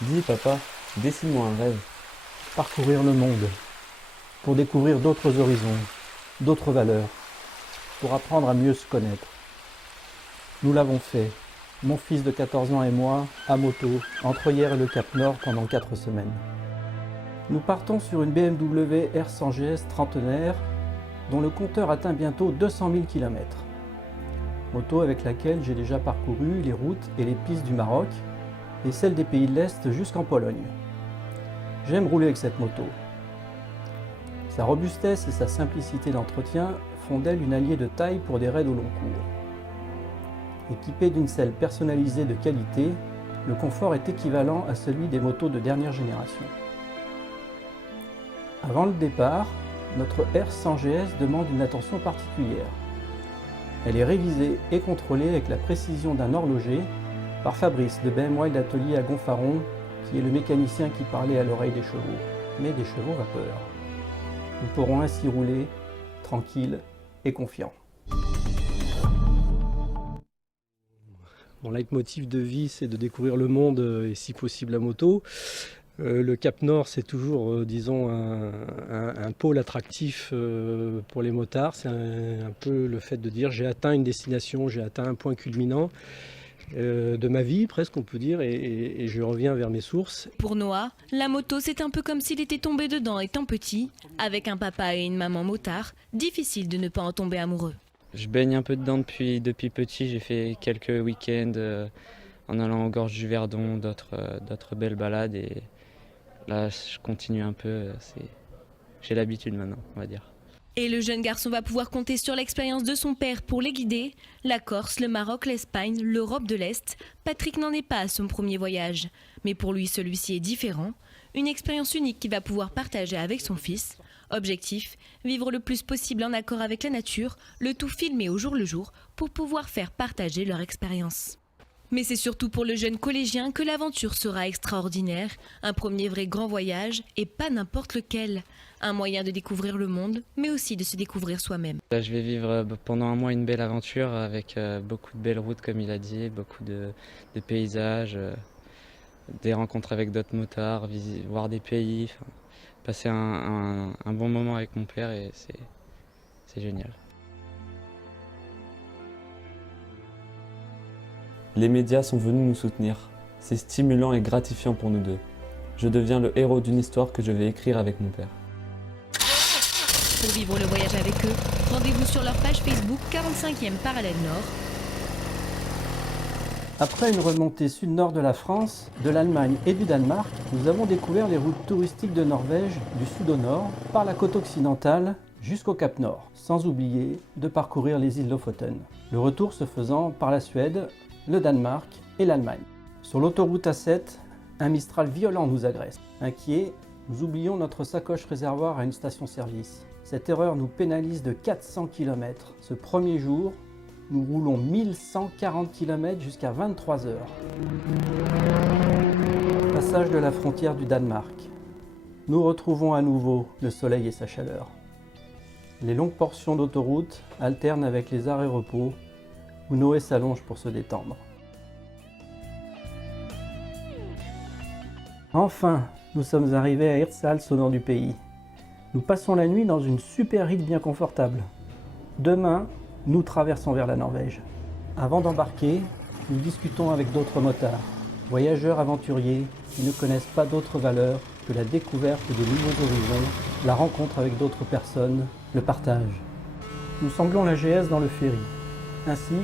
Dis, papa, dessine-moi un rêve. Parcourir le monde, pour découvrir d'autres horizons, d'autres valeurs, pour apprendre à mieux se connaître. Nous l'avons fait, mon fils de 14 ans et moi, à moto, entre hier et le Cap Nord pendant 4 semaines. Nous partons sur une BMW R100 GS trentenaire, dont le compteur atteint bientôt 200 000 km. Moto avec laquelle j'ai déjà parcouru les routes et les pistes du Maroc, et celles des pays de l'Est jusqu'en Pologne. J'aime rouler avec cette moto. Sa robustesse et sa simplicité d'entretien font d'elle une alliée de taille pour des raids au long cours. Équipée d'une selle personnalisée de qualité, le confort est équivalent à celui des motos de dernière génération. Avant le départ, notre R100 GS demande une attention particulière. Elle est révisée et contrôlée avec la précision d'un horloger par Fabrice de BMW d'Atelier à Gonfaron, qui est le mécanicien qui parlait à l'oreille des chevaux, mais des chevaux vapeur. Nous pourrons ainsi rouler tranquille et confiant. Mon leitmotiv de vie, c'est de découvrir le monde et si possible à moto. Le Cap Nord, c'est toujours, disons, un pôle attractif pour les motards. C'est un peu le fait de dire j'ai atteint une destination, j'ai atteint un point culminant de ma vie, presque on peut dire, et je reviens vers mes sources. Pour Noah, la moto, c'est un peu comme s'il était tombé dedans étant petit. Avec un papa et une maman motard, difficile de ne pas en tomber amoureux. Je baigne un peu dedans depuis petit. J'ai fait quelques week-ends en allant aux gorges du Verdon, d'autres belles balades. Et là, je continue un peu. J'ai l'habitude maintenant, on va dire. Et le jeune garçon va pouvoir compter sur l'expérience de son père pour les guider. La Corse, le Maroc, l'Espagne, l'Europe de l'Est. Patrick n'en est pas à son premier voyage. Mais pour lui, celui-ci est différent. Une expérience unique qu'il va pouvoir partager avec son fils. Objectif, vivre le plus possible en accord avec la nature, le tout filmé au jour le jour pour pouvoir faire partager leur expérience. Mais c'est surtout pour le jeune collégien que l'aventure sera extraordinaire, un premier vrai grand voyage et pas n'importe lequel. Un moyen de découvrir le monde, mais aussi de se découvrir soi-même. Là, je vais vivre pendant un mois une belle aventure avec beaucoup de belles routes, comme il a dit, beaucoup de paysages, des rencontres avec d'autres motards, voir des pays, passer un bon moment avec mon père et c'est génial. Les médias sont venus nous soutenir. C'est stimulant et gratifiant pour nous deux. Je deviens le héros d'une histoire que je vais écrire avec mon père. Pour vivre le voyage avec eux, rendez-vous sur leur page Facebook 45e Parallèle Nord. Après une remontée sud-nord de la France, de l'Allemagne et du Danemark, nous avons découvert les routes touristiques de Norvège du sud au nord, par la côte occidentale jusqu'au Cap Nord, sans oublier de parcourir les îles Lofoten. Le retour se faisant par la Suède, le Danemark et l'Allemagne. Sur l'autoroute A7, un Mistral violent nous agresse. Inquiets, nous oublions notre sacoche réservoir à une station-service. Cette erreur nous pénalise de 400 km. Ce premier jour, nous roulons 1140 km jusqu'à 23 heures. Passage de la frontière du Danemark. Nous retrouvons à nouveau le soleil et sa chaleur. Les longues portions d'autoroute alternent avec les arrêts-repos où Noé s'allonge pour se détendre. Enfin, nous sommes arrivés à Hirtshals au nord du pays. Nous passons la nuit dans une super île bien confortable. Demain, nous traversons vers la Norvège. Avant d'embarquer, nous discutons avec d'autres motards, voyageurs aventuriers qui ne connaissent pas d'autres valeurs que la découverte de nouveaux horizons, la rencontre avec d'autres personnes, le partage. Nous semblons la GS dans le ferry. Ainsi,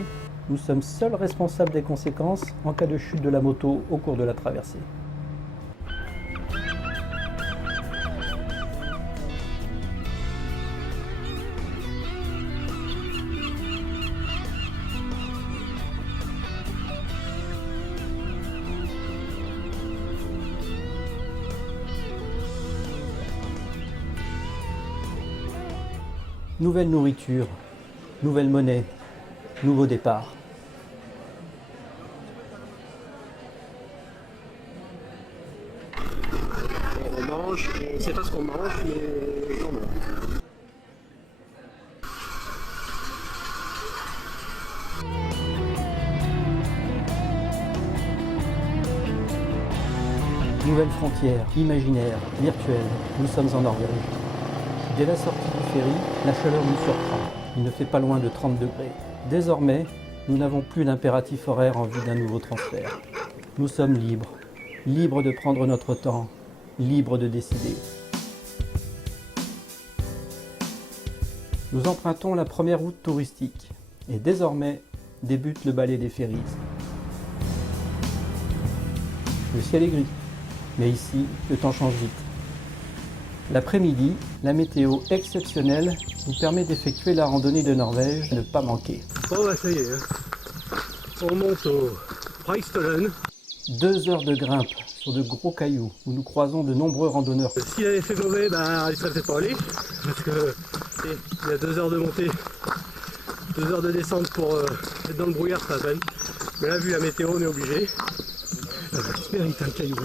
nous sommes seuls responsables des conséquences en cas de chute de la moto au cours de la traversée. Nouvelle nourriture, nouvelle monnaie, nouveau départ. On mange, on ne sait pas ce qu'on mange, mais on mange. Nouvelle frontière, imaginaire, virtuelle, nous sommes en Norvège. Dès la sortie du ferry, la chaleur nous surprend. Il ne fait pas loin de 30 degrés. Désormais, nous n'avons plus d'impératif horaire en vue d'un nouveau transfert. Nous sommes libres, libres de prendre notre temps, libres de décider. Nous empruntons la première route touristique et désormais débute le ballet des ferries. Le ciel est gris, mais ici, le temps change vite. L'après-midi, la météo exceptionnelle nous permet d'effectuer la randonnée de Norvège et ne pas manquer. Bon bah ça y est, on monte au Preikstolen. 2 heures de grimpe sur de gros cailloux où nous croisons de nombreux randonneurs. S'il avait fait mauvais, bah il serait peut-être pas allé, parce que il y a 2 heures de montée, 2 heures de descente pour être dans le brouillard, c'est pas la peine. Mais là, vu la météo, on est obligé. Il se mérite un caillou.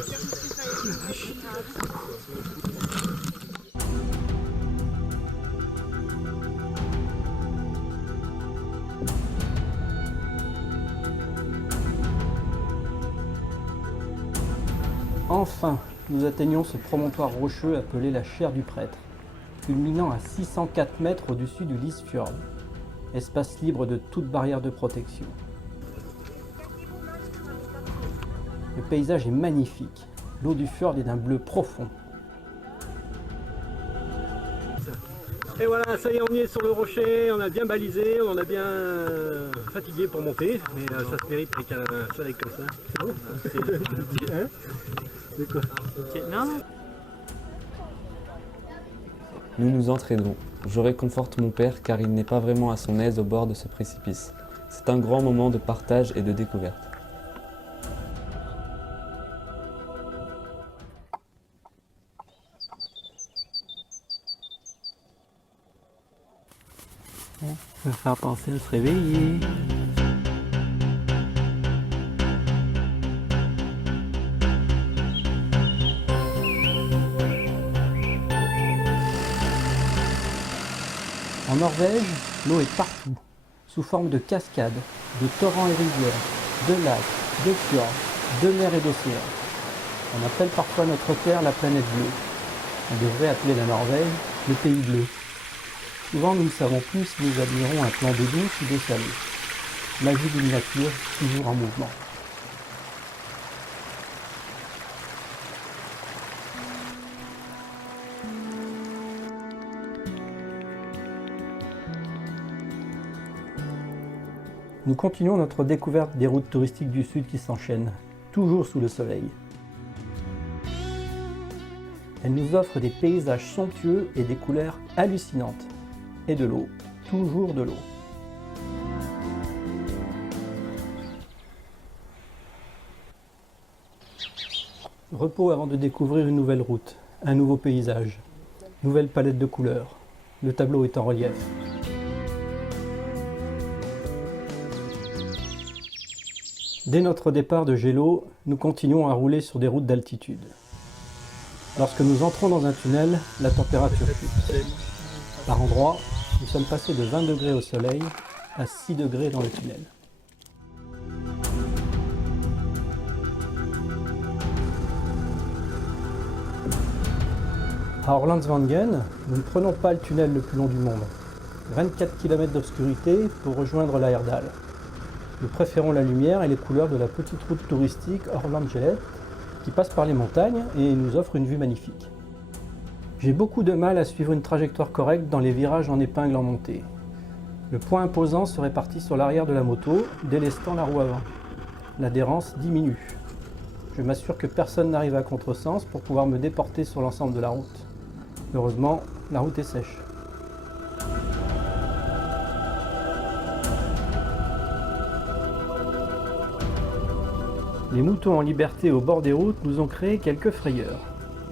Enfin, nous atteignons ce promontoire rocheux appelé la Chaire du Prêtre, culminant à 604 mètres au-dessus du Lysfjord, espace libre de toute barrière de protection. Le paysage est magnifique, l'eau du fjord est d'un bleu profond. Et voilà, ça y est, on y est sur le rocher, on a bien balisé, on a bien fatigué pour monter, mais ça se mérite avec un soleil comme ça. C'est bon. C'est quoi? Nous nous entraînons. Je réconforte mon père car il n'est pas vraiment à son aise au bord de ce précipice. C'est un grand moment de partage et de découverte. Ça va faire penser à se réveiller. En Norvège, l'eau est partout, sous forme de cascades, de torrents et rivières, de lacs, de fjords, de mers et d'océans. On appelle parfois notre Terre la planète bleue. On devrait appeler la Norvège le pays bleu. Souvent, nous ne savons plus si nous admirons un plan d'eau douce ou d'eau salée. Magie d'une nature toujours en mouvement. Nous continuons notre découverte des routes touristiques du Sud qui s'enchaînent, toujours sous le soleil. Elles nous offrent des paysages somptueux et des couleurs hallucinantes. Et de l'eau, toujours de l'eau. Repos avant de découvrir une nouvelle route, un nouveau paysage, nouvelle palette de couleurs. Le tableau est en relief. Dès notre départ de Gélo, nous continuons à rouler sur des routes d'altitude. Lorsque nous entrons dans un tunnel, la température chute. Par endroits, nous sommes passés de 20 degrés au soleil à 6 degrés dans le tunnel. À Orlandsvangen, nous ne prenons pas le tunnel le plus long du monde. 24 km d'obscurité pour rejoindre la Herdal. Nous préférons la lumière et les couleurs de la petite route touristique Orlandgelet qui passe par les montagnes et nous offre une vue magnifique. J'ai beaucoup de mal à suivre une trajectoire correcte dans les virages en épingle en montée. Le point imposant se répartit sur l'arrière de la moto, délestant la roue avant. L'adhérence diminue. Je m'assure que personne n'arrive à contresens pour pouvoir me déporter sur l'ensemble de la route. Heureusement, la route est sèche. Les moutons en liberté au bord des routes nous ont créé quelques frayeurs.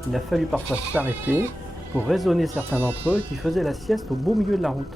Il a fallu parfois s'arrêter pour raisonner certains d'entre eux qui faisaient la sieste au beau milieu de la route.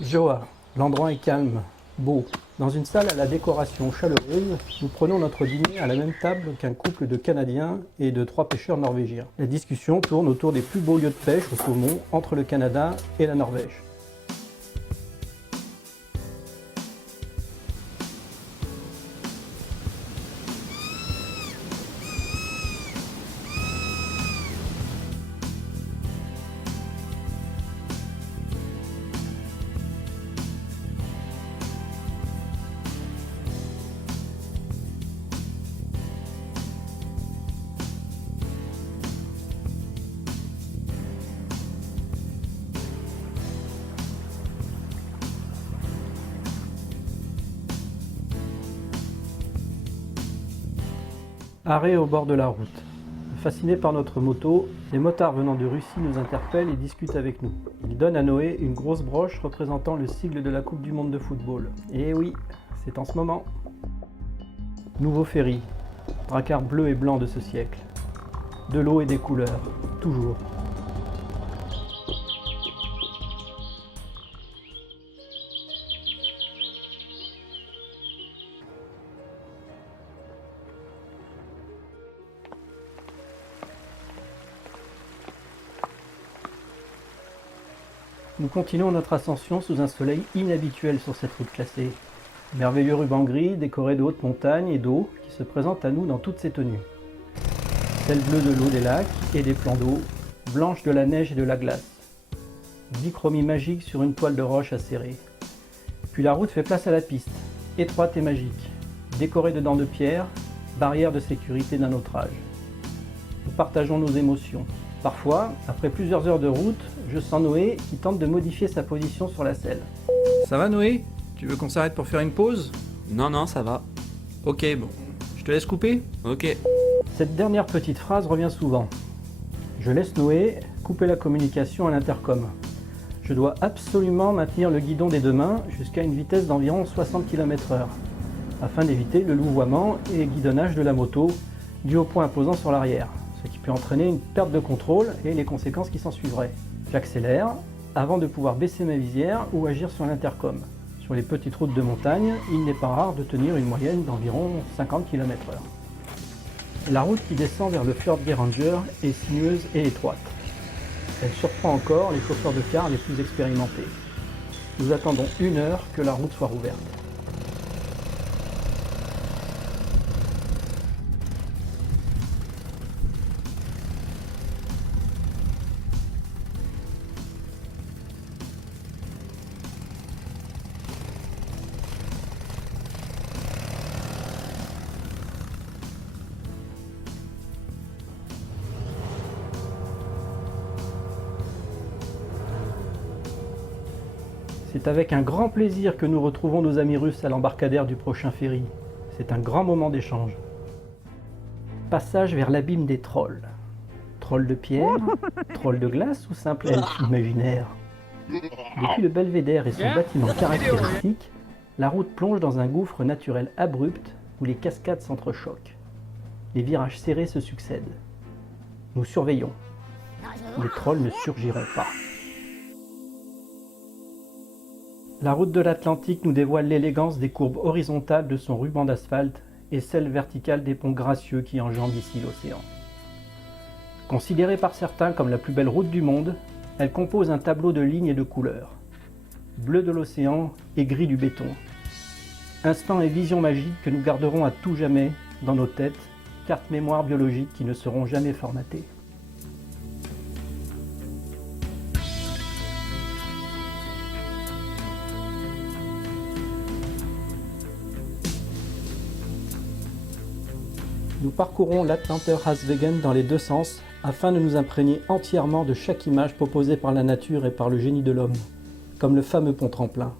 Joa, l'endroit est calme, beau. Dans une salle à la décoration chaleureuse, nous prenons notre dîner à la même table qu'un couple de Canadiens et de 3 pêcheurs norvégiens. La discussion tourne autour des plus beaux lieux de pêche au saumon entre le Canada et la Norvège. Arrêt au bord de la route. Fascinés par notre moto, les motards venant de Russie nous interpellent et discutent avec nous. Ils donnent à Noé une grosse broche représentant le sigle de la Coupe du Monde de football. Et oui, c'est en ce moment. Nouveau ferry, braquard bleu et blanc de ce siècle. De l'eau et des couleurs, toujours. Nous continuons notre ascension sous un soleil inhabituel sur cette route classée. Merveilleux ruban gris décoré de hautes montagnes et d'eau qui se présente à nous dans toutes ses tenues. Ciel bleu de l'eau des lacs et des plans d'eau, blanche de la neige et de la glace. Bichromie magique sur une toile de roche acérée. Puis la route fait place à la piste, étroite et magique, décorée de dents de pierre, barrière de sécurité d'un autre âge. Nous partageons nos émotions. Parfois, après plusieurs heures de route, je sens Noé qui tente de modifier sa position sur la selle. Ça va Noé? Tu veux qu'on s'arrête pour faire une pause? Non, ça va. Ok, bon. Je te laisse couper? Ok. Cette dernière petite phrase revient souvent. Je laisse Noé couper la communication à l'intercom. Je dois absolument maintenir le guidon des deux mains jusqu'à une vitesse d'environ 60 km/h, afin d'éviter le louvoiement et guidonnage de la moto dû au poids imposant sur l'arrière, ce qui peut entraîner une perte de contrôle et les conséquences qui s'en suivraient. J'accélère avant de pouvoir baisser ma visière ou agir sur l'intercom. Sur les petites routes de montagne, il n'est pas rare de tenir une moyenne d'environ 50 km/h. La route qui descend vers le Fjordgeiranger est sinueuse et étroite. Elle surprend encore les chauffeurs de car les plus expérimentés. Nous attendons 1 heure que la route soit rouverte. C'est avec un grand plaisir que nous retrouvons nos amis russes à l'embarcadère du prochain ferry. C'est un grand moment d'échange. Passage vers l'abîme des trolls. Trolls de pierre, trolls de glace ou simple elfe imaginaire? Depuis le belvédère et son bâtiment caractéristique, la route plonge dans un gouffre naturel abrupt où les cascades s'entrechoquent. Les virages serrés se succèdent. Nous surveillons. Les trolls ne surgiraient pas. La route de l'Atlantique nous dévoile l'élégance des courbes horizontales de son ruban d'asphalte et celle verticale des ponts gracieux qui enjambent ici l'océan. Considérée par certains comme la plus belle route du monde, elle compose un tableau de lignes et de couleurs. Bleu de l'océan et gris du béton. Instant et vision magique que nous garderons à tout jamais dans nos têtes, cartes mémoire biologiques qui ne seront jamais formatées. Nous parcourons l'Atlanter Haswegen dans les deux sens afin de nous imprégner entièrement de chaque image proposée par la nature et par le génie de l'homme, comme le fameux pont tremplin.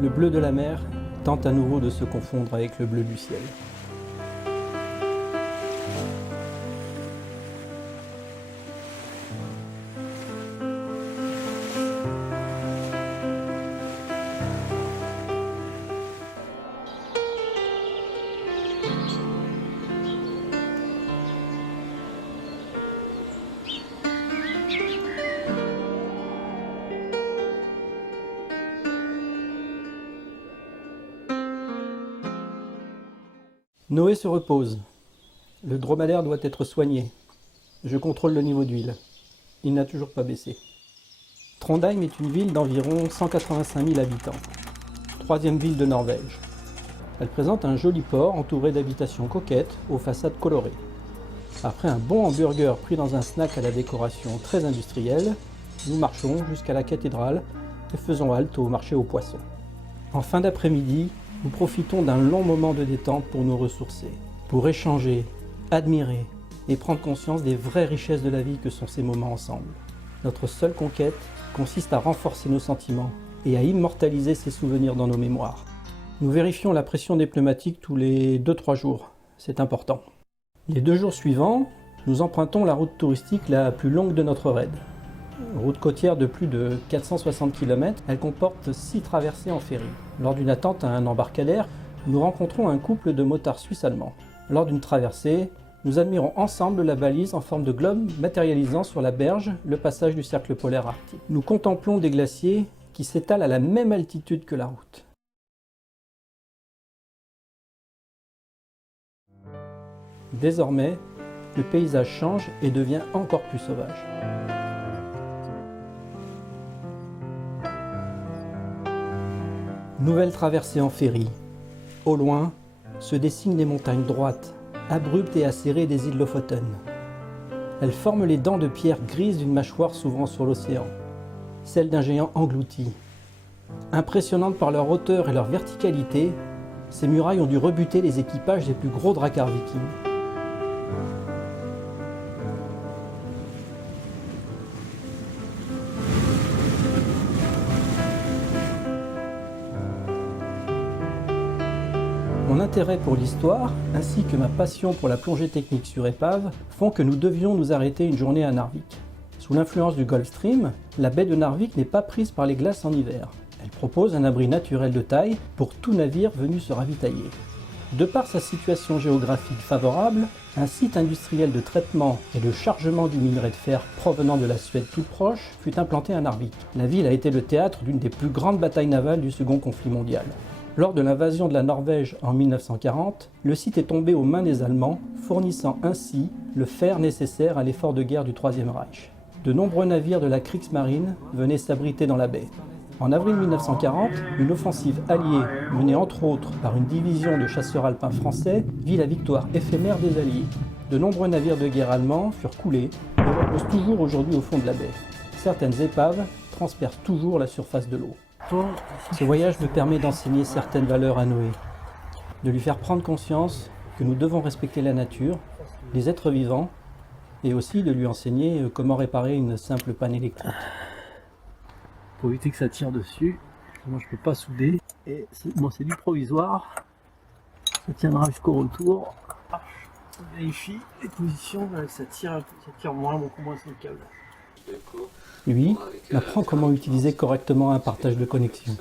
Le bleu de la mer tente à nouveau de se confondre avec le bleu du ciel. Noé se repose. Le dromadaire doit être soigné. Je contrôle le niveau d'huile. Il n'a toujours pas baissé. Trondheim est une ville d'environ 185 000 habitants. Troisième ville de Norvège. Elle présente un joli port entouré d'habitations coquettes aux façades colorées. Après un bon hamburger pris dans un snack à la décoration très industrielle, nous marchons jusqu'à la cathédrale et faisons halte au marché aux poissons. En fin d'après-midi, nous profitons d'un long moment de détente pour nous ressourcer, pour échanger, admirer et prendre conscience des vraies richesses de la vie que sont ces moments ensemble. Notre seule conquête consiste à renforcer nos sentiments et à immortaliser ces souvenirs dans nos mémoires. Nous vérifions la pression des pneumatiques tous les 2-3 jours, c'est important. Les 2 jours suivants, nous empruntons la route touristique la plus longue de notre raid. Route côtière de plus de 460 km, elle comporte 6 traversées en ferry. Lors d'une attente à un embarcadère, nous rencontrons un couple de motards suisses-allemands. Lors d'une traversée, nous admirons ensemble la balise en forme de globe matérialisant sur la berge le passage du cercle polaire arctique. Nous contemplons des glaciers qui s'étalent à la même altitude que la route. Désormais, le paysage change et devient encore plus sauvage. Nouvelle traversée en ferry. Au loin, se dessinent les montagnes droites, abruptes et acérées des îles Lofoten. Elles forment les dents de pierre grises d'une mâchoire s'ouvrant sur l'océan, celle d'un géant englouti. Impressionnantes par leur hauteur et leur verticalité, ces murailles ont dû rebuter les équipages des plus gros dracars vikings. Mon intérêt pour l'histoire, ainsi que ma passion pour la plongée technique sur épave, font que nous devions nous arrêter une journée à Narvik. Sous l'influence du Gulf Stream, la baie de Narvik n'est pas prise par les glaces en hiver. Elle propose un abri naturel de taille pour tout navire venu se ravitailler. De par sa situation géographique favorable, un site industriel de traitement et de chargement du minerai de fer provenant de la Suède toute proche fut implanté à Narvik. La ville a été le théâtre d'une des plus grandes batailles navales du Second conflit mondial. Lors de l'invasion de la Norvège en 1940, le site est tombé aux mains des Allemands, fournissant ainsi le fer nécessaire à l'effort de guerre du Troisième Reich. De nombreux navires de la Kriegsmarine venaient s'abriter dans la baie. En avril 1940, une offensive alliée, menée entre autres par une division de chasseurs alpins français, vit la victoire éphémère des Alliés. De nombreux navires de guerre allemands furent coulés et reposent toujours aujourd'hui au fond de la baie. Certaines épaves transpercent toujours la surface de l'eau. Ce voyage me permet d'enseigner certaines valeurs à Noé, de lui faire prendre conscience que nous devons respecter la nature, les êtres vivants, et aussi de lui enseigner comment réparer une simple panne électrique. Pour éviter que ça tire dessus, moi je peux pas souder, et c'est du provisoire, ça tiendra jusqu'au retour. On vérifie les positions, ça tire beaucoup moins sur le câble. Lui apprend comment utiliser correctement un partage de connexion.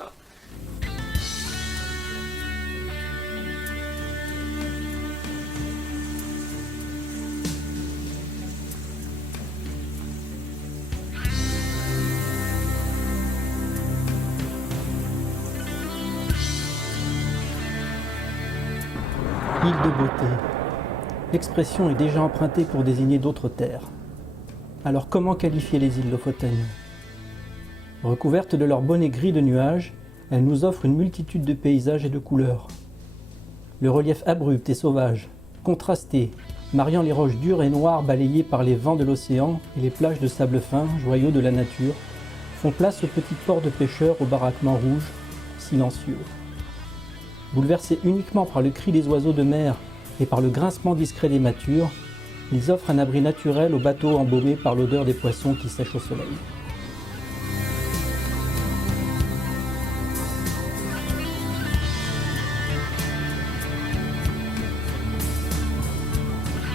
Île de beauté. L'expression est déjà empruntée pour désigner d'autres terres. Alors comment qualifier les îles Lofoten? Recouvertes de leur bonnet gris de nuages, elles nous offrent une multitude de paysages et de couleurs. Le relief abrupt et sauvage, contrasté, mariant les roches dures et noires balayées par les vents de l'océan et les plages de sable fin, joyaux de la nature, font place au petit port de pêcheurs au baraquement rouge, silencieux. Bouleversés uniquement par le cri des oiseaux de mer et par le grincement discret des mâtures, ils offrent un abri naturel aux bateaux embaumés par l'odeur des poissons qui sèchent au soleil.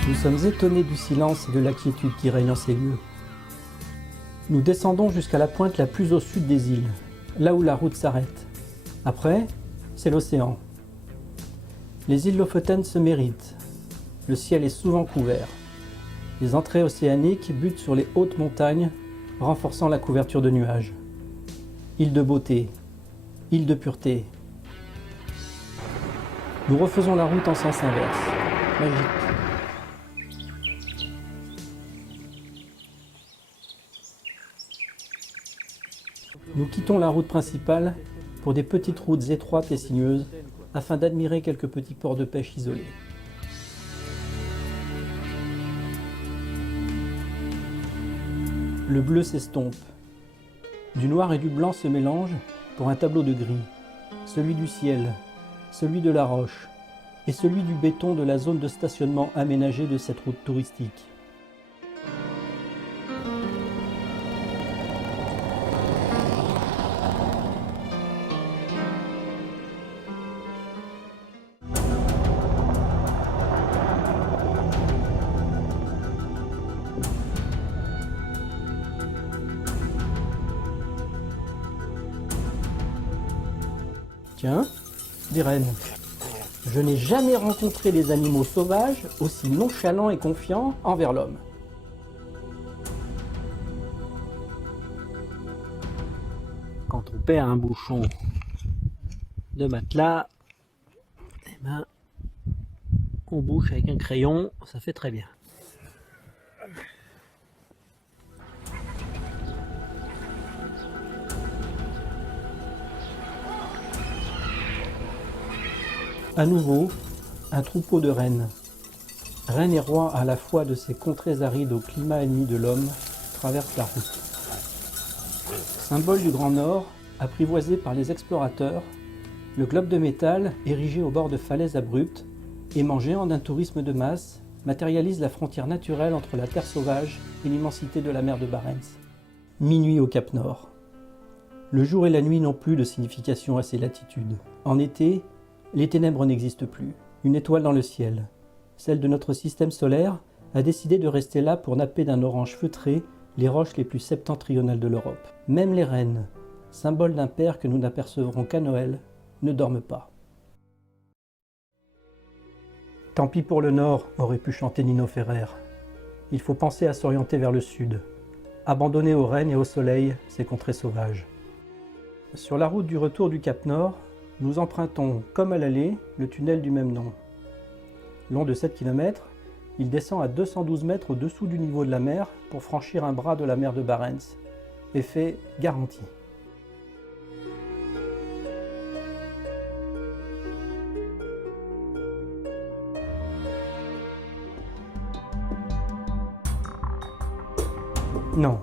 Nous sommes étonnés du silence et de la quiétude qui règne en ces lieux. Nous descendons jusqu'à la pointe la plus au sud des îles, là où la route s'arrête. Après, c'est l'océan. Les îles Lofoten se méritent. Le ciel est souvent couvert. Les entrées océaniques butent sur les hautes montagnes, renforçant la couverture de nuages. Île de beauté, île de pureté. Nous refaisons la route en sens inverse. Magique. Nous quittons la route principale pour des petites routes étroites et sinueuses afin d'admirer quelques petits ports de pêche isolés. Le bleu s'estompe. Du noir et du blanc se mélangent pour un tableau de gris. Celui du ciel, celui de la roche et celui du béton de la zone de stationnement aménagée de cette route touristique. Tiens, des rennes. Je n'ai jamais rencontré des animaux sauvages aussi nonchalants et confiants envers l'homme. Quand on perd un bouchon de matelas, eh ben, on bouche avec un crayon, ça fait très bien. À nouveau, un troupeau de rennes. Reine et roi à la fois de ces contrées arides au climat ennemi de l'homme traversent la route. Symbole du Grand Nord, apprivoisé par les explorateurs, le globe de métal, érigé au bord de falaises abruptes, aimant géant d'un tourisme de masse, matérialise la frontière naturelle entre la terre sauvage et l'immensité de la mer de Barents. Minuit au Cap Nord. Le jour et la nuit n'ont plus de signification à ces latitudes. En été, les ténèbres n'existent plus. Une étoile dans le ciel, celle de notre système solaire, a décidé de rester là pour napper d'un orange feutré les roches les plus septentrionales de l'Europe. Même les rennes, symbole d'un père que nous n'apercevrons qu'à Noël, ne dorment pas. Tant pis pour le nord, aurait pu chanter Nino Ferrer. Il faut penser à s'orienter vers le sud, abandonner aux rennes et au soleil ces contrées sauvages. Sur la route du retour du Cap Nord, nous empruntons, comme à l'aller, le tunnel du même nom. Long de 7 km, il descend à 212 mètres au-dessous du niveau de la mer pour franchir un bras de la mer de Barents. Effet garanti. Non,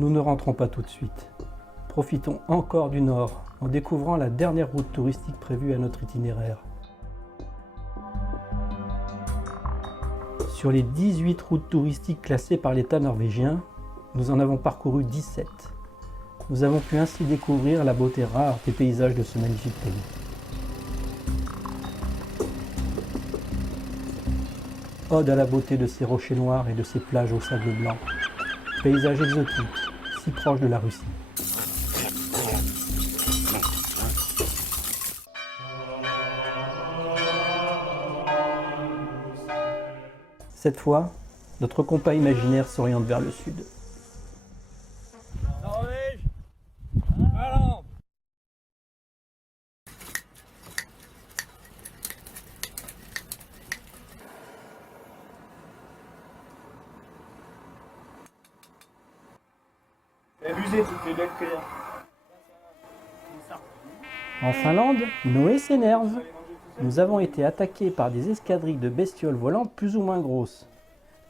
nous ne rentrons pas tout de suite. Profitons encore du nord en découvrant la dernière route touristique prévue à notre itinéraire. Sur les 18 routes touristiques classées par l'État norvégien, nous en avons parcouru 17. Nous avons pu ainsi découvrir la beauté rare des paysages de ce magnifique pays. Ode à la beauté de ces rochers noirs et de ces plages au sable blanc. Paysage exotique, si proche de la Russie. Cette fois, notre compas imaginaire s'oriente vers le sud. En Finlande, Noé s'énerve. Nous avons été attaqués par des escadrilles de bestioles volantes plus ou moins grosses.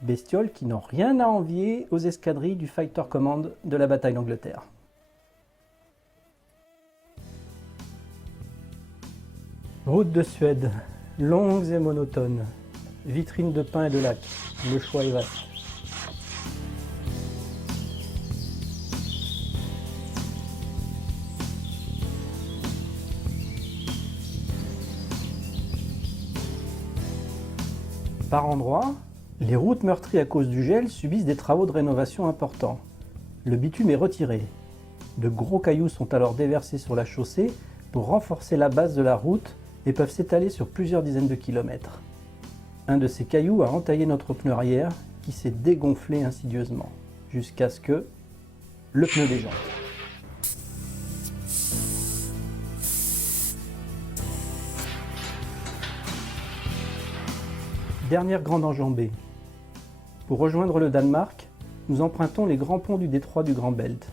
Bestioles qui n'ont rien à envier aux escadrilles du Fighter Command de la bataille d'Angleterre. Route de Suède, longues et monotones. Vitrines de pins et de lacs, le choix est vaste. Par endroits, les routes meurtries à cause du gel subissent des travaux de rénovation importants. Le bitume est retiré. De gros cailloux sont alors déversés sur la chaussée pour renforcer la base de la route et peuvent s'étaler sur plusieurs dizaines de kilomètres. Un de ces cailloux a entaillé notre pneu arrière qui s'est dégonflé insidieusement, jusqu'à ce que le pneu déjante. dernière grande enjambée. Pour rejoindre le Danemark, nous empruntons les grands ponts du détroit du Grand Belt.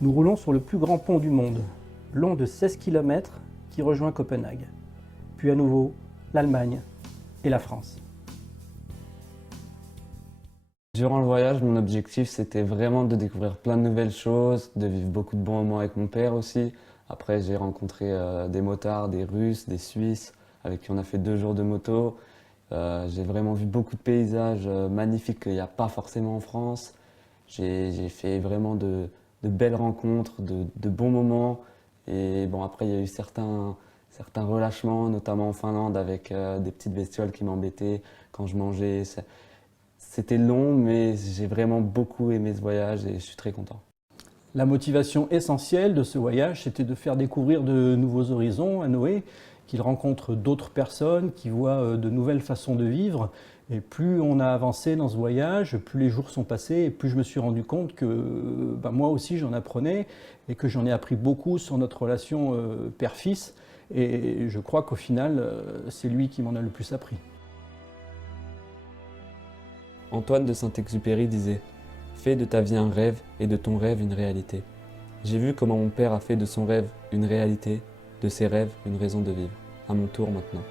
Nous roulons sur le plus grand pont du monde, long de 16 km, qui rejoint Copenhague. Puis à nouveau, l'Allemagne et la France. Durant le voyage, mon objectif, c'était vraiment de découvrir plein de nouvelles choses, de vivre beaucoup de bons moments avec mon père aussi. Après, j'ai rencontré des motards, des Russes, des Suisses, avec qui on a fait 2 jours de moto. J'ai vraiment vu beaucoup de paysages magnifiques qu'il n'y a pas forcément en France. J'ai fait vraiment de belles rencontres, de bons moments. Et bon, après, il y a eu certains relâchements, notamment en Finlande, avec des petites bestioles qui m'embêtaient quand je mangeais. C'était long, mais j'ai vraiment beaucoup aimé ce voyage et je suis très content. La motivation essentielle de ce voyage, c'était de faire découvrir de nouveaux horizons à Noé, qu'il rencontre d'autres personnes, qu'il voit de nouvelles façons de vivre. Et plus on a avancé dans ce voyage, plus les jours sont passés, et plus je me suis rendu compte que moi aussi j'en apprenais, et que j'en ai appris beaucoup sur notre relation père-fils. Et je crois qu'au final, c'est lui qui m'en a le plus appris. Antoine de Saint-Exupéry disait « Fais de ta vie un rêve et de ton rêve une réalité ». J'ai vu comment mon père a fait de son rêve une réalité, de ses rêves une raison de vivre. À mon tour maintenant.